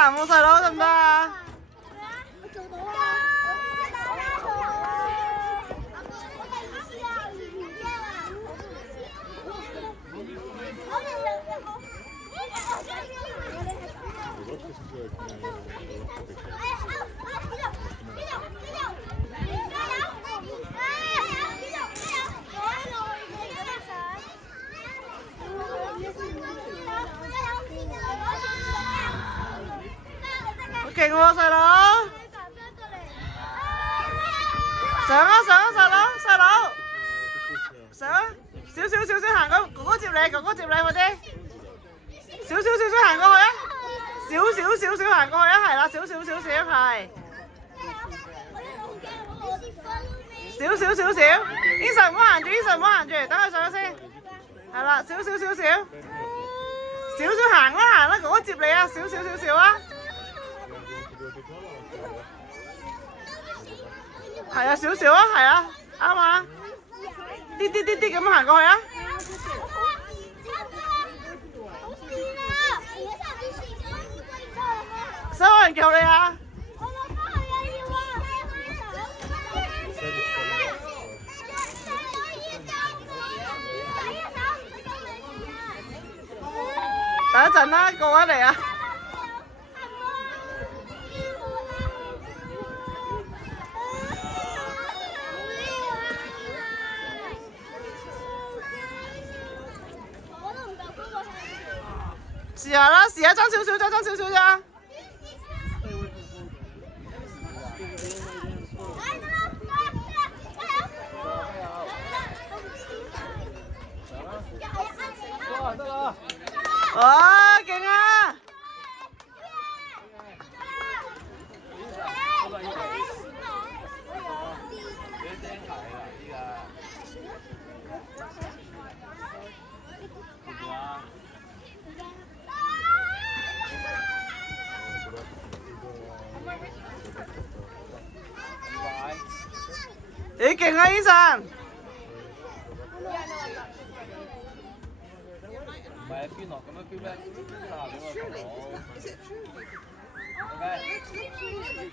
行喎，細佬得唔得啊？我做到啊！好勁喎，細佬！上啊上啊，細佬！上啊！少行過，哥哥接你，哥哥接你快啲！少行過去啊！少行過去啊，係啦，少係。少，Eason 唔好行住，Eason 唔好行住，等佢上咗先。係啦，少行啦，哥哥接你啊，少啊。係啊，少啊，係啊，啱啊。啲咁行過去啊。使冇人救你啊？等一陣啦，過返嚟啊！試下啦，爭少少咋？得啦！哇，勁啊！你勁啊，Eason！唔係捐落咁樣捐咩？捐下俾我。OK。